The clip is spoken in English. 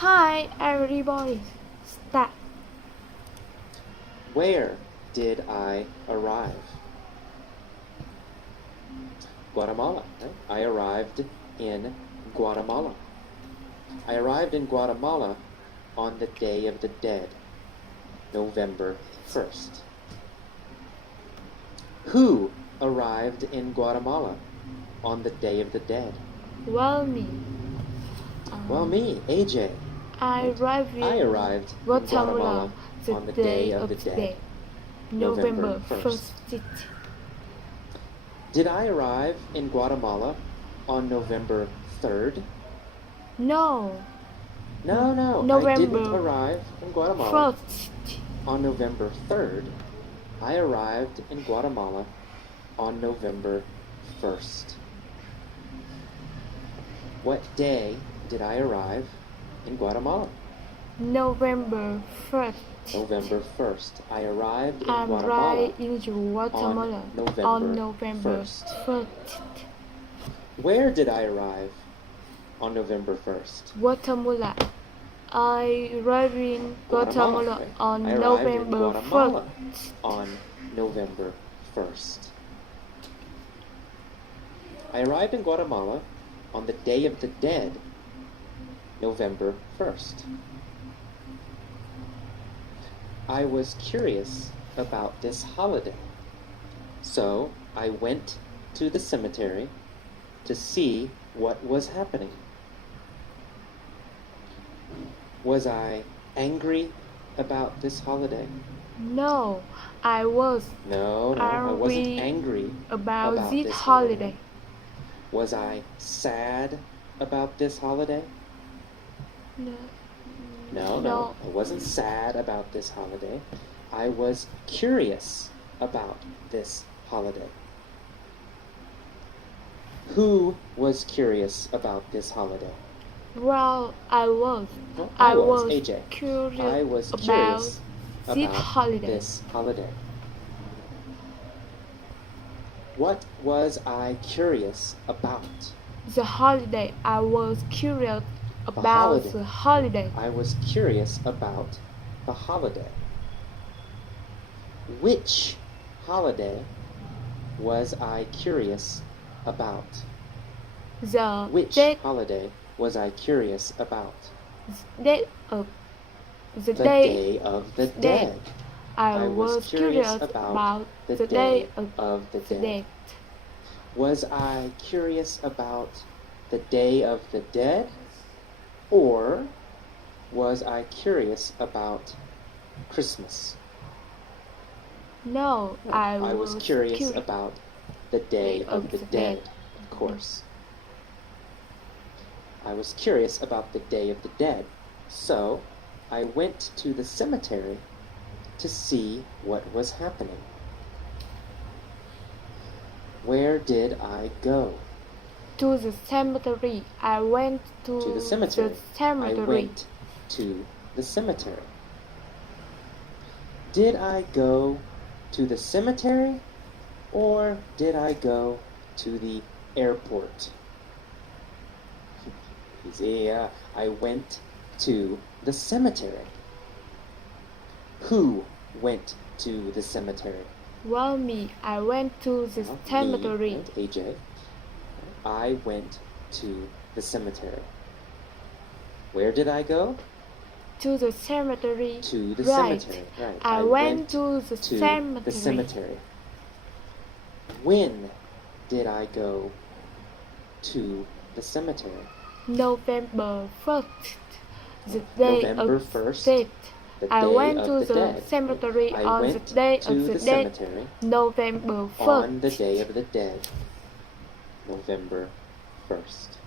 Hi everybody. Start. Where did I arrive? Guatemala. Right? I arrived in Guatemala. I arrived in Guatemala on the Day of the Dead, November 1st. Who arrived in Guatemala on the Day of the Dead? Well, me. Well, me, AJ. I arrived in I arrived in Guatemala on the Day of the Dead, November November 1st. Did I arrive in Guatemala on November 3rd? No. No, I didn't arrive in Guatemala 1st. on November 3rd. I arrived in Guatemala on November 1st. What day did I arrive in Guatemala? November 1st. November 1st. I arrived in I Guatemala arrived in Guatemala on November 1st. Where did I arrive on November 1st? Guatemala. I arrived in Guatemala right? on I arrived in November Guatemala 1st. on November 1st. I arrived in Guatemala on the Day of the Dead, November 1st. I was curious about this holiday, so I went to the cemetery to see what was happening. Was I angry about this holiday? No, I was No, I wasn't angry about this this holiday. Was I sad about this holiday? No, I wasn't sad about this holiday. I was curious about this holiday. Who was curious about this holiday? Well, I was. Well, I was AJ. curious I was about curious this about holiday. this holiday. What was I curious about? The holiday. I was curious about holiday. the holiday. I was curious about the holiday. Which holiday was I curious about? The Which date, holiday was I curious about? date of the The day. Day of the Dead. I was curious about the day of the the Dead. dead. Was I curious about the Day of the Dead? Or was I curious about Christmas? No, I was curious about the Day of the Dead, of course. I was curious about the Day of the Dead, so I went to the cemetery to see what was happening. Where did I go? To the cemetery. I went to To the cemetery. The cemetery. I went to the cemetery. Did I go to the cemetery or did I go to the airport? Yeah, I went to the cemetery. Who went to the cemetery? Well, me. I went to the cemetery. Me, right, AJ. I went to the cemetery. Where did I go? To the cemetery. To the right. cemetery. Right. I went to the cemetery. The cemetery. When did I go to the cemetery? November 1st. The day November of 1st, death. the I Day went of to the the Dead. cemetery I on the went day to of the the dead. cemetery November 1st. on the Day of the Dead, November 1st.